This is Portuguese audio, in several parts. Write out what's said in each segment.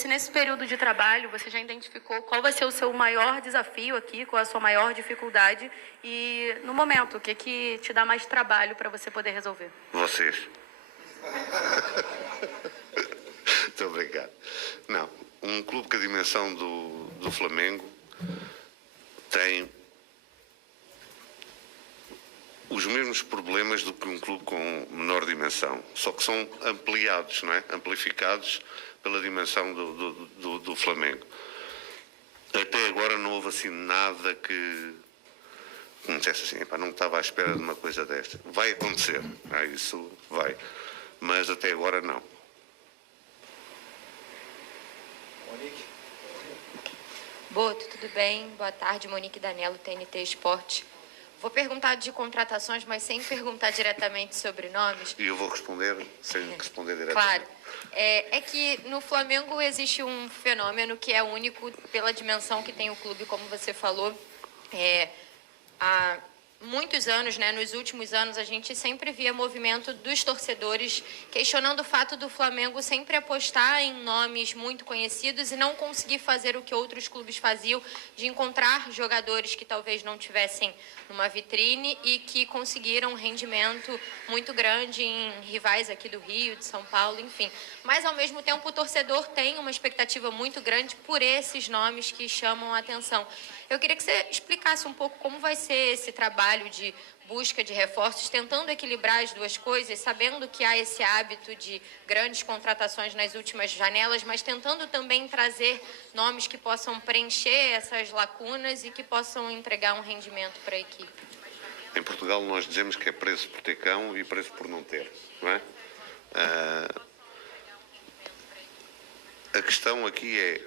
se nesse período de trabalho você já identificou qual vai ser o seu maior desafio aqui, qual a sua maior dificuldade e, no momento, o que te dá mais trabalho para você poder resolver? Vocês. Muito obrigado. Não, um clube com a dimensão do Flamengo tem os mesmos problemas do que um clube com menor dimensão, só que são ampliados, não é? Amplificados pela dimensão do Flamengo. Até agora não houve assim nada que me dissesse assim, epá, não estava à espera de uma coisa desta. Vai acontecer, isso vai, mas até agora não. Monique. Boto, tudo bem? Boa tarde, Monique Danello, TNT Esporte. Vou perguntar de contratações, mas sem perguntar diretamente sobre nomes. E eu vou responder sem responder diretamente. Claro. É que no Flamengo existe um fenômeno que é único pela dimensão que tem o clube, como você falou. Há muitos anos, né, nos últimos anos, a gente sempre via movimento dos torcedores questionando o fato do Flamengo sempre apostar em nomes muito conhecidos e não conseguir fazer o que outros clubes faziam, de encontrar jogadores que talvez não tivessem numa vitrine e que conseguiram um rendimento muito grande em rivais aqui do Rio, de São Paulo, enfim. Mas, ao mesmo tempo, o torcedor tem uma expectativa muito grande por esses nomes que chamam a atenção. Eu queria que você explicasse um pouco como vai ser esse trabalho de busca de reforços, tentando equilibrar as duas coisas, sabendo que há esse hábito de grandes contratações nas últimas janelas, mas tentando também trazer nomes que possam preencher essas lacunas e que possam entregar um rendimento para a equipe. Em Portugal nós dizemos que é preço por ter cão e preço por não ter, não é? A questão aqui é,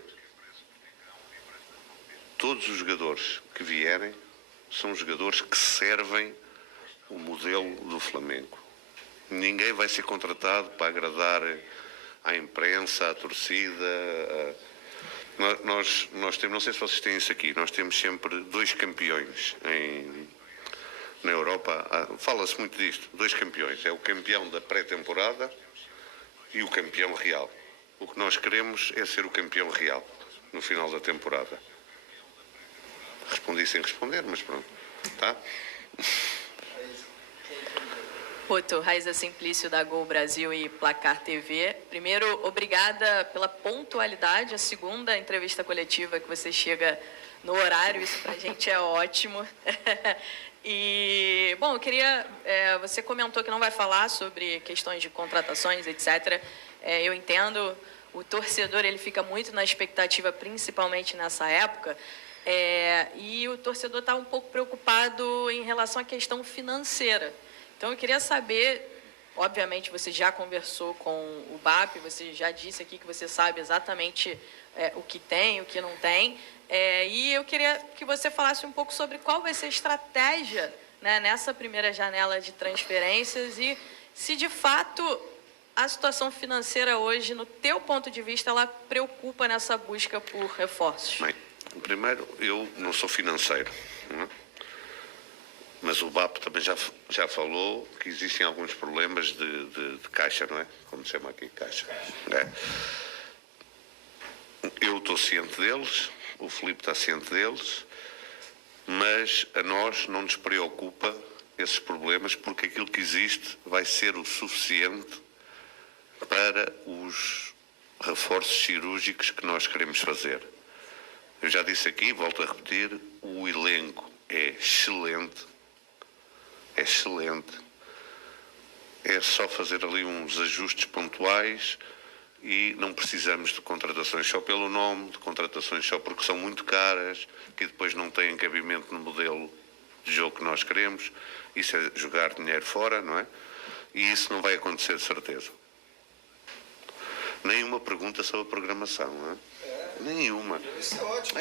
todos os jogadores que vierem são jogadores que servem o modelo do Flamengo. Ninguém vai ser contratado para agradar à imprensa, à torcida. Nós temos, não sei se vocês têm isso aqui, nós temos sempre dois campeões na Europa. Fala-se muito disto, dois campeões. É o campeão da pré-temporada e o campeão real. O que nós queremos é ser o campeão real no final da temporada. Respondi sem responder, mas pronto, tá? Boto, Raiza Simplício da Gol Brasil e Placar TV. Primeiro, obrigada pela pontualidade, a segunda entrevista coletiva que você chega no horário, isso pra gente é ótimo. E, bom, eu queria, você comentou que não vai falar sobre questões de contratações, etc. Eu entendo, o torcedor ele fica muito na expectativa, principalmente nessa época, e o torcedor está um pouco preocupado em relação à questão financeira. Então, eu queria saber, obviamente, você já conversou com o BAP, você já disse aqui que você sabe exatamente o que tem, o que não tem, e eu queria que você falasse um pouco sobre qual vai ser a estratégia, né, nessa primeira janela de transferências e se, de fato, a situação financeira hoje, no teu ponto de vista, ela preocupa nessa busca por reforços. Bem, primeiro, eu não sou financeiro, não é? Mas o BAP também já falou que existem alguns problemas de caixa, não é? Como se chama aqui, caixa. Eu estou ciente deles, o Filipe está ciente deles, mas a nós não nos preocupa esses problemas porque aquilo que existe vai ser o suficiente para os reforços cirúrgicos que nós queremos fazer. Eu já disse aqui, volto a repetir, o elenco é excelente. É excelente. É só fazer ali uns ajustes pontuais e não precisamos de contratações só pelo nome, de contratações só porque são muito caras, que depois não têm cabimento no modelo de jogo que nós queremos. Isso é jogar dinheiro fora, não é? E isso não vai acontecer de certeza. Nenhuma pergunta sobre a programação, não é? Nenhuma. Isso é ótimo,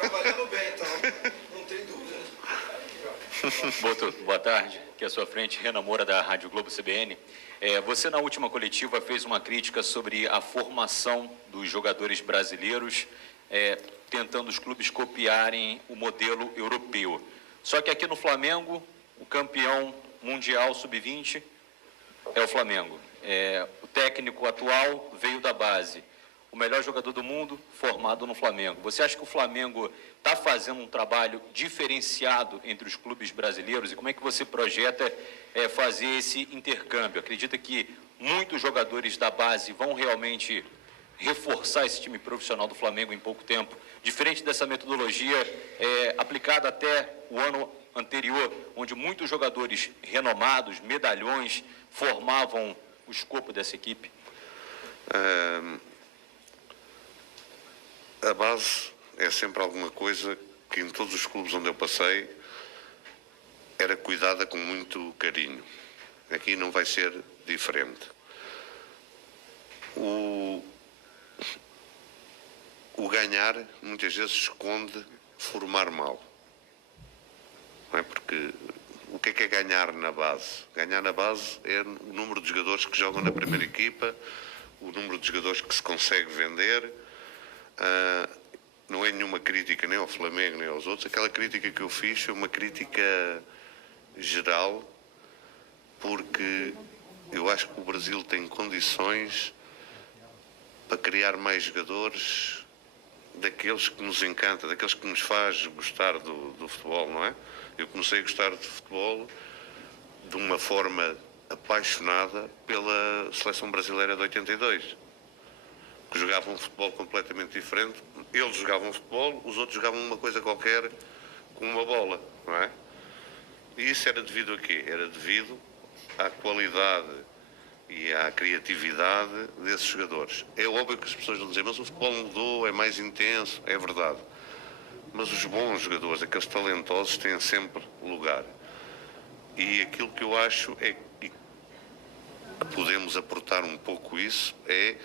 trabalhando bem, então. Não tem dúvida. Boto, boa tarde. Aqui à sua frente, Renan Moura, da Rádio Globo CBN. Você, na última coletiva, fez uma crítica sobre a formação dos jogadores brasileiros, tentando os clubes copiarem o modelo europeu. Só que aqui no Flamengo, o campeão mundial sub-20 é o Flamengo. O técnico atual veio da base. o melhor jogador do mundo formado no Flamengo. Você acha que o Flamengo está fazendo um trabalho diferenciado entre os clubes brasileiros? E como é que você projeta fazer esse intercâmbio? Acredita que muitos jogadores da base vão realmente reforçar esse time profissional do Flamengo em pouco tempo, diferente dessa metodologia aplicada até o ano anterior, onde muitos jogadores renomados, medalhões, formavam o escopo dessa equipe? A base é sempre alguma coisa que em todos os clubes onde eu passei era cuidada com muito carinho. Aqui não vai ser diferente. O ganhar muitas vezes esconde formar mal. Não é? Porque o que é ganhar na base? Ganhar na base é o número de jogadores que jogam na primeira equipa, o número de jogadores que se consegue vender. Não é nenhuma crítica nem ao Flamengo nem aos outros. Aquela crítica que eu fiz foi uma crítica geral, porque eu acho que o Brasil tem condições para criar mais jogadores daqueles que nos encanta, daqueles que nos faz gostar do futebol, não é? Eu comecei a gostar de futebol de uma forma apaixonada pela seleção brasileira de 82, que jogavam um futebol completamente diferente. Eles jogavam futebol, os outros jogavam uma coisa qualquer com uma bola, não é? E isso era devido a quê? Era devido à qualidade e à criatividade desses jogadores. É óbvio que as pessoas vão dizer, mas o futebol mudou, é mais intenso, é verdade. Mas os bons jogadores, aqueles talentosos, têm sempre lugar. E aquilo que eu acho é que podemos aportar um pouco isso, é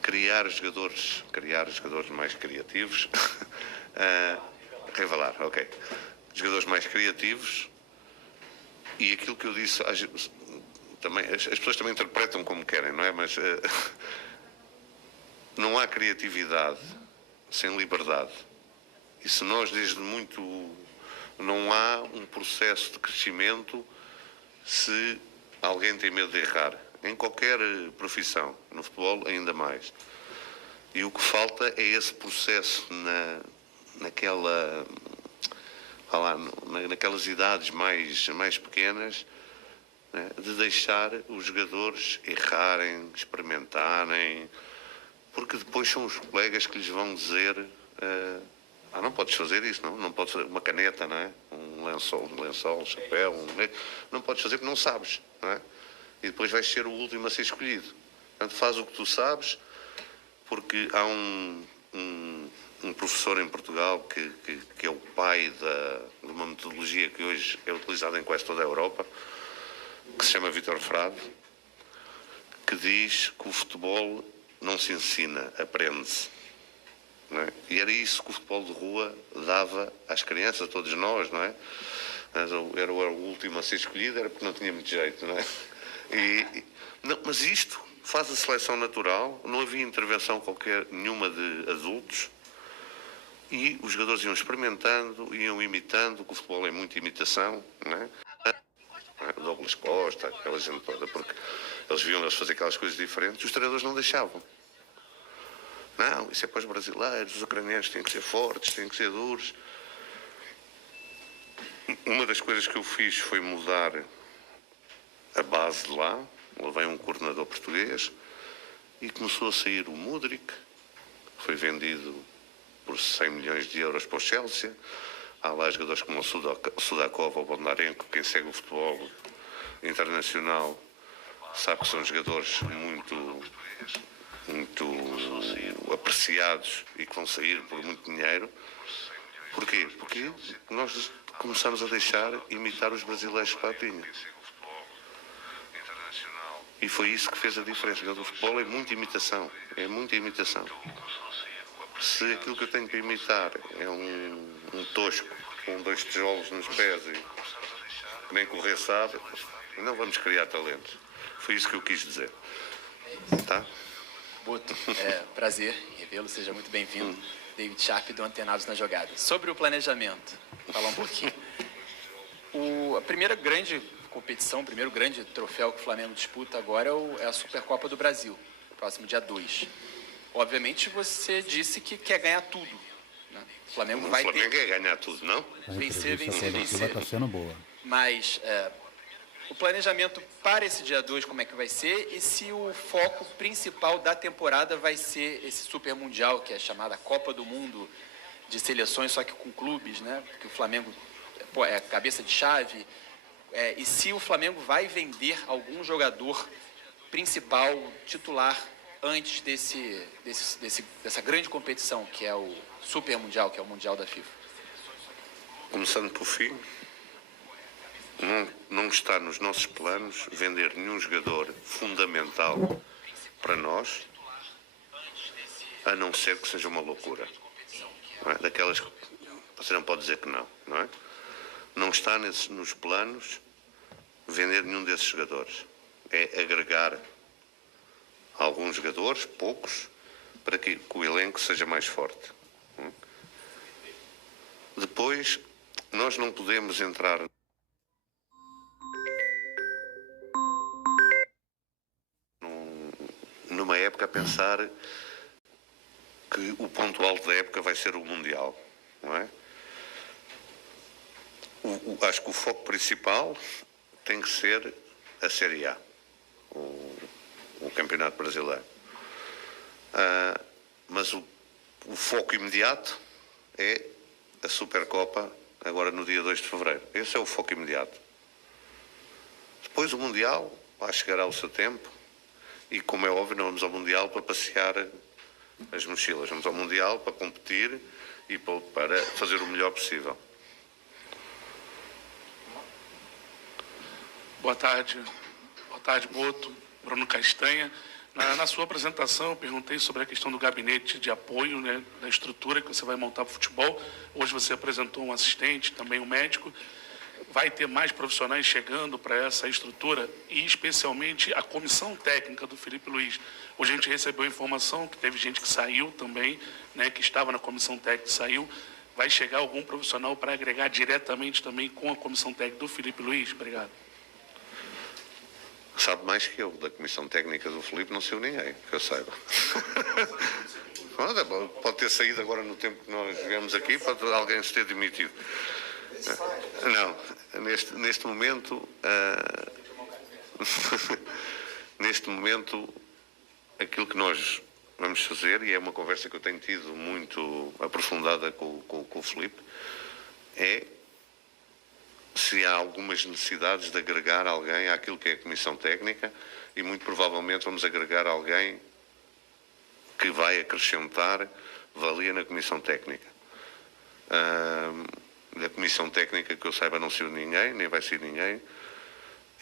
criar jogadores mais criativos. Revelar, ok. Jogadores mais criativos. E aquilo que eu disse, também, as pessoas também interpretam como querem, não é? Mas não há criatividade sem liberdade. E se nós desde muito... Não há um processo de crescimento se alguém tem medo de errar. Em qualquer profissão, no futebol ainda mais. E o que falta é esse processo naquelas idades mais pequenas, né, de deixar os jogadores errarem, experimentarem, porque depois são os colegas que lhes vão dizer não podes fazer isso, não podes fazer uma caneta, não é? Um lençol, um chapéu, não podes fazer porque não sabes, não é? E depois vais ser o último a ser escolhido. Portanto, faz o que tu sabes, porque há um professor em Portugal que é o pai de uma metodologia que hoje é utilizada em quase toda a Europa, que se chama Vítor Frade, que diz que o futebol não se ensina, aprende-se. Não é? E era isso que o futebol de rua dava às crianças, a todos nós, não é? Era o último a ser escolhido, era porque não tinha muito jeito, não é? Mas isto faz a seleção natural, não havia intervenção qualquer nenhuma de adultos, e os jogadores iam experimentando, iam imitando, que o futebol é muita imitação, não é? Douglas Costa, aquela gente toda, porque eles viam eles fazer aquelas coisas diferentes, os treinadores não deixavam. Não, isso é para os brasileiros, os ucranianos têm que ser fortes, têm que ser duros. Uma das coisas que eu fiz foi mudar a base de lá, levei um coordenador português e começou a sair o Mudryk, foi vendido por 100 milhões de euros para o Chelsea. Há lá jogadores como o Sudakov ou o Bondarenko, quem segue o futebol internacional sabe que são jogadores muito apreciados e que vão sair por muito dinheiro. Porquê? Porque nós começamos a deixar imitar os brasileiros que lá tinham. E foi isso que fez a diferença. O futebol é muita imitação. É muita imitação. Se aquilo que eu tenho que imitar é um tosco com 2 tijolos nos pés e nem correr sabe, não vamos criar talentos. Foi isso que eu quis dizer. Tá? Boto, prazer em revê-lo, seja muito bem-vindo. David Sharp do Antenados na Jogada. Sobre o planejamento, falar um pouquinho. A primeira grande competição, o primeiro grande troféu que o Flamengo disputa agora é a Supercopa do Brasil. próximo dia 2. Obviamente, você disse que quer ganhar tudo, né? O Flamengo O vai Flamengo ter é ganhar tudo, não? vencer, vencer, vencer. Está sendo boa. Mas o planejamento para esse dia 2, como é que vai ser? E se o foco principal da temporada vai ser esse Super Mundial, que é chamada Copa do Mundo de Seleções, só que com clubes, né? Porque o Flamengo é cabeça de chave. E se o Flamengo vai vender algum jogador principal, titular, antes dessa grande competição, que é o Super Mundial, que é o Mundial da FIFA? Começando por fim, não está nos nossos planos vender nenhum jogador fundamental para nós, a não ser que seja uma loucura. Não é? Daquelas que você não pode dizer que não, não é? Não está nos planos vender nenhum desses jogadores. É agregar alguns jogadores, poucos, para que o elenco seja mais forte. Depois, nós não podemos entrar numa época a pensar que o ponto alto da época vai ser o Mundial, não é? Acho que o foco principal tem que ser a Série A, o Campeonato Brasileiro. Mas o foco imediato é a Supercopa, agora no dia 2 de fevereiro. Esse é o foco imediato. Depois o Mundial vai chegar ao seu tempo e, como é óbvio, não vamos ao Mundial para passear as mochilas. Vamos ao Mundial para competir e para fazer o melhor possível. Boa tarde, Boto, Bruno Castanha. Na sua apresentação, eu perguntei sobre a questão do gabinete de apoio, né, da estrutura que você vai montar para o futebol. Hoje você apresentou um assistente, também um médico. Vai ter mais profissionais chegando para essa estrutura e, especialmente, a comissão técnica do Felipe Luiz. Hoje a gente recebeu a informação que teve gente que saiu também, né, que estava na comissão técnica e saiu. Vai chegar algum profissional para agregar diretamente também com a comissão técnica do Felipe Luiz? Obrigado. Sabe mais que eu, da comissão técnica do Felipe, não saiu ninguém, que eu saiba. Pode ter saído agora no tempo que nós jogamos aqui, pode alguém se ter demitido. Não, neste momento, neste momento, aquilo que nós vamos fazer, e é uma conversa que eu tenho tido muito aprofundada com o Felipe, é se há algumas necessidades de agregar alguém àquilo que é a comissão técnica, e muito provavelmente vamos agregar alguém que vai acrescentar valia na comissão técnica. Da comissão técnica, que eu saiba, não saiu ninguém, nem vai ser ninguém.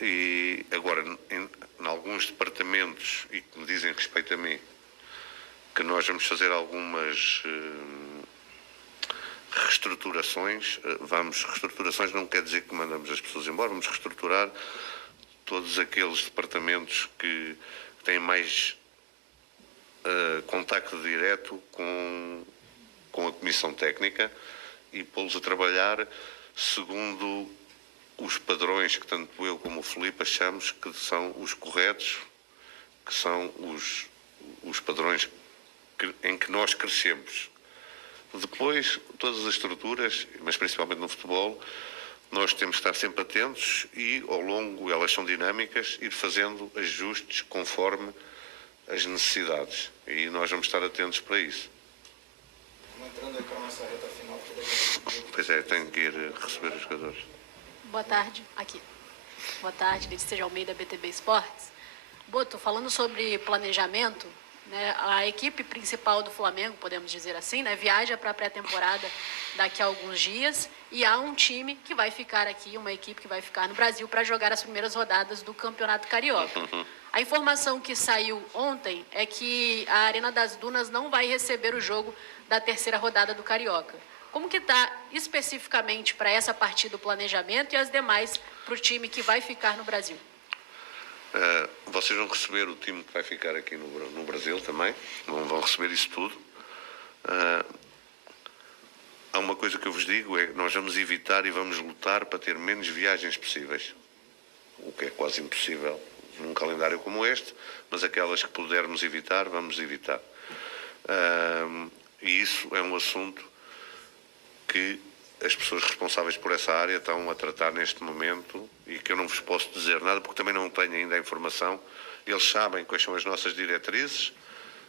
E agora, em alguns departamentos, e que me dizem respeito a mim, que nós vamos fazer algumas reestruturações. Reestruturações não quer dizer que mandamos as pessoas embora, vamos reestruturar todos aqueles departamentos que têm mais contacto direto com a comissão técnica e pô-los a trabalhar segundo os padrões que tanto eu como o Filipe achamos que são os corretos, que são os padrões em que nós crescemos. Depois, todas as estruturas, mas principalmente no futebol, nós temos que estar sempre atentos e, ao longo, elas são dinâmicas, ir fazendo ajustes conforme as necessidades. E nós vamos estar atentos para isso. Entrando aí para a nossa reta final. Pois é, tenho que ir receber os jogadores. Boa tarde, aqui. Boa tarde, Letícia de Almeida, BTB Esportes. Boto, falando sobre planejamento, né, a equipe principal do Flamengo, podemos dizer assim, né, viaja para a pré-temporada daqui a alguns dias e há um time que vai ficar aqui, uma equipe que vai ficar no Brasil para jogar as primeiras rodadas do Campeonato Carioca. A informação que saiu ontem é que a Arena das Dunas não vai receber o jogo da terceira rodada do Carioca. Como que está especificamente para essa partida o planejamento e as demais para o time que vai ficar no Brasil? Vocês vão receber o time que vai ficar aqui no Brasil também, vão receber isso tudo. Há uma coisa que eu vos digo, é que nós vamos evitar e vamos lutar para ter menos viagens possíveis, o que é quase impossível num calendário como este, mas aquelas que pudermos evitar, vamos evitar. E isso é um assunto que as pessoas responsáveis por essa área estão a tratar neste momento e que eu não vos posso dizer nada porque também não tenho ainda a informação. Eles sabem quais são as nossas diretrizes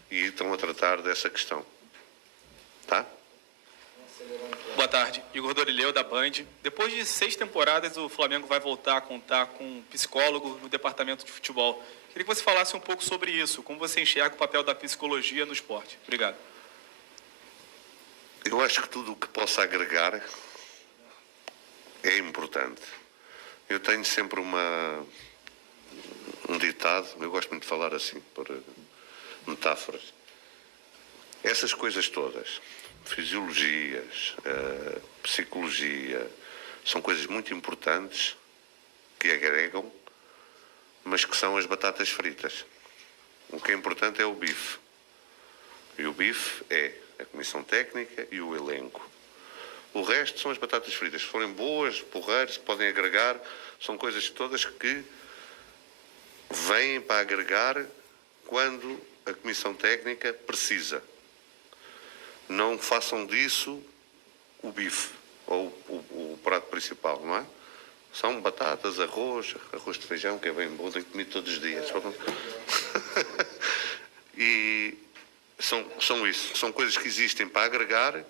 e estão a tratar dessa questão. Tá? Boa tarde, Igor Dorileu, da Band. Depois de 6 temporadas, o Flamengo vai voltar a contar com um psicólogo no departamento de futebol. Queria que você falasse um pouco sobre isso, como você enxerga o papel da psicologia no esporte. Obrigado. Eu acho que tudo o que possa agregar é importante. Eu tenho sempre um ditado, eu gosto muito de falar assim, por metáforas. Essas coisas todas, fisiologias, psicologia, são coisas muito importantes que agregam, mas que são as batatas fritas. O que é importante é o bife. E o bife é a comissão técnica e o elenco. O resto são as batatas fritas. Se forem boas, porreiras, podem agregar, são coisas todas que vêm para agregar quando a comissão técnica precisa. Não façam disso o bife ou o prato principal, não é? São batatas, arroz de feijão, que é bem bom, tenho comido todos os dias. E são isso. São coisas que existem para agregar,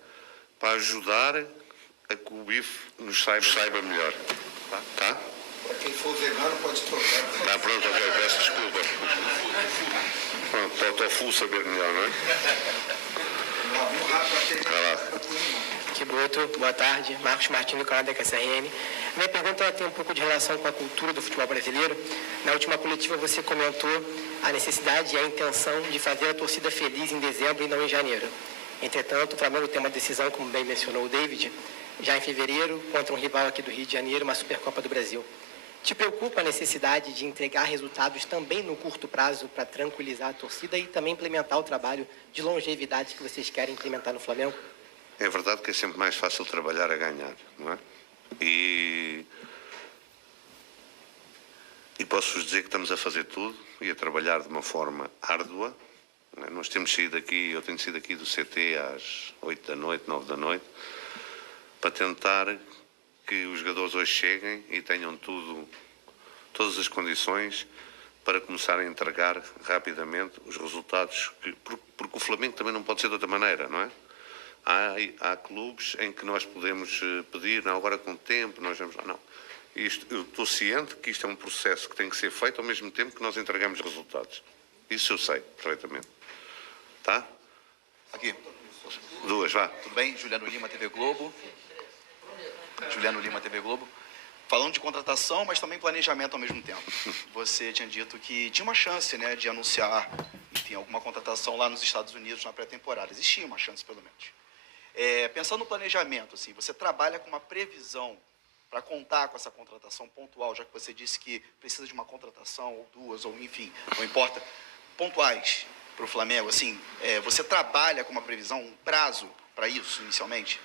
para ajudar a que o bife nos saiba melhor. Tá? Para quem for vegano pode trocar. Ah, pronto, ok, peço desculpa. Pronto, para o tofu saber melhor, não é? Vai lá. Kiboto, boa tarde. Marcos Martins, do canal da QSRN. Minha pergunta ela tem um pouco de relação com a cultura do futebol brasileiro. Na última coletiva você comentou a necessidade e a intenção de fazer a torcida feliz em dezembro e não em janeiro. Entretanto, o Flamengo tem uma decisão, como bem mencionou o David, já em fevereiro, contra um rival aqui do Rio de Janeiro, uma Supercopa do Brasil. Te preocupa a necessidade de entregar resultados também no curto prazo para tranquilizar a torcida e também implementar o trabalho de longevidade que vocês querem implementar no Flamengo? É verdade que é sempre mais fácil trabalhar a ganhar, não é? E posso-vos dizer que estamos a fazer tudo e a trabalhar de uma forma árdua. Não é? Nós temos saído aqui, eu tenho saído aqui do CT às 8 da noite, 9 da noite, para tentar que os jogadores hoje cheguem e tenham todas as condições para começar a entregar rapidamente os resultados, porque o Flamengo também não pode ser de outra maneira, não é? Há clubes em que nós podemos pedir, não, agora com tempo, nós vamos lá, não. Eu estou ciente que isto é um processo que tem que ser feito ao mesmo tempo que nós entregamos resultados. Isso eu sei perfeitamente. Tá? Aqui. Duas, vá. Tudo bem? Juliano Lima, TV Globo. Juliano Lima, TV Globo. Falando de contratação, mas também planejamento ao mesmo tempo. Você tinha dito que tinha uma chance, né, de anunciar, enfim, alguma contratação lá nos Estados Unidos na pré-temporada. Existia uma chance, pelo menos. Pensando no planejamento, assim, você trabalha com uma previsão para contar com essa contratação pontual, já que você disse que precisa de uma contratação, ou duas, ou enfim, não importa, pontuais para o Flamengo, assim, você trabalha com uma previsão, um prazo para isso, inicialmente?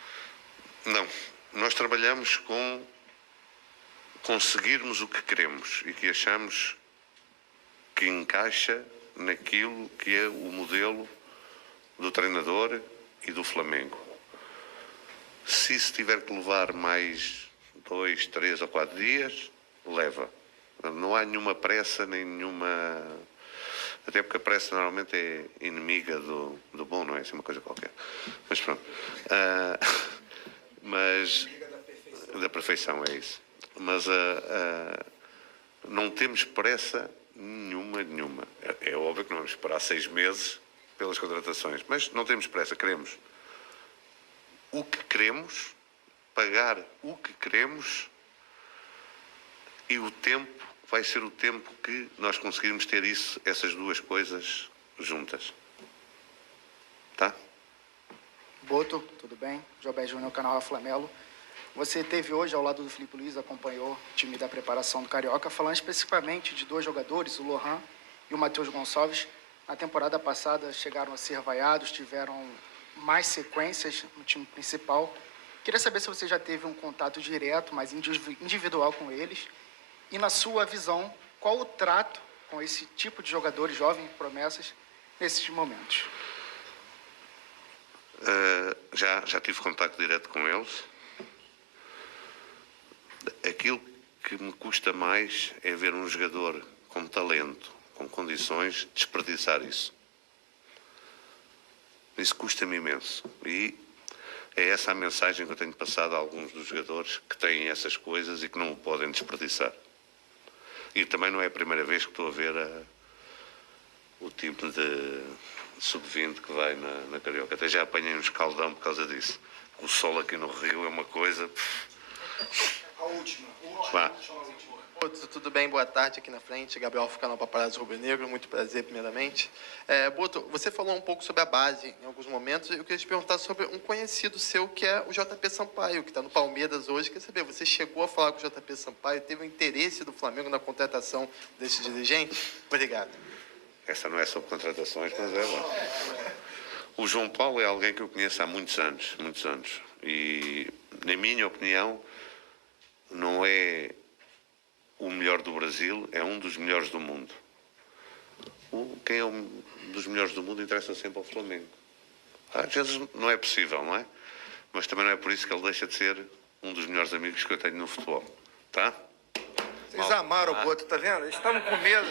Não. Nós trabalhamos com conseguirmos o que queremos e que achamos que encaixa naquilo que é o modelo do treinador e do Flamengo. Se isso tiver que levar mais 2, 3 ou 4 dias, leva. Não há nenhuma pressa, nem nenhuma... Até porque a pressa normalmente é inimiga do bom, não é? Assim uma coisa qualquer. Mas pronto. Mas... Da perfeição, é isso. Mas não temos pressa nenhuma. É óbvio que não vamos esperar 6 meses pelas contratações, mas não temos pressa, queremos o que queremos, pagar o que queremos e o tempo vai ser o tempo que nós conseguirmos ter essas duas coisas juntas. Tá? Boto, tudo bem? Jobé Júnior, canal Rafa Flamelo. Você esteve hoje ao lado do Felipe Luiz, acompanhou o time da preparação do Carioca, falando especificamente de 2 jogadores, o Lohan e o Matheus Gonçalves. Na temporada passada chegaram a ser vaiados, tiveram mais sequências no time principal. Queria saber se você já teve um contato direto, mais individual com eles. E na sua visão, qual o trato com esse tipo de jogadores jovens promessas nesses momentos? Já tive contacto direto com eles. Aquilo que me custa mais é ver um jogador com talento, com condições, desperdiçar isso. Isso custa-me imenso. E é essa a mensagem que eu tenho passado a alguns dos jogadores que têm essas coisas e que não o podem desperdiçar. E também não é a primeira vez que estou a ver o tipo de sub-20 que vai na Carioca. Até já apanhei um escaldão por causa disso. O sol aqui no Rio é uma coisa... A última. Vá. Boto, tudo bem? Boa tarde aqui na frente. Gabriel Fucanal, Paparazzo Rubro-Negro. Muito prazer, primeiramente. Boto, você falou um pouco sobre a base em alguns momentos. Eu queria te perguntar sobre um conhecido seu, que é o JP Sampaio, que está no Palmeiras hoje. Quer saber, você chegou a falar com o JP Sampaio? Teve um interesse do Flamengo na contratação desse dirigente? Obrigado. Essa não é sobre contratações, mas é lá. O João Paulo é alguém que eu conheço há muitos anos. E, na minha opinião, não é o melhor do Brasil, é um dos melhores do mundo. Quem é um dos melhores do mundo interessa sempre ao Flamengo. Às vezes não é possível, não é? Mas também não é por isso que ele deixa de ser um dos melhores amigos que eu tenho no futebol. Tá? Vocês amaram o Boto, tá vendo? Eles estavam com medo.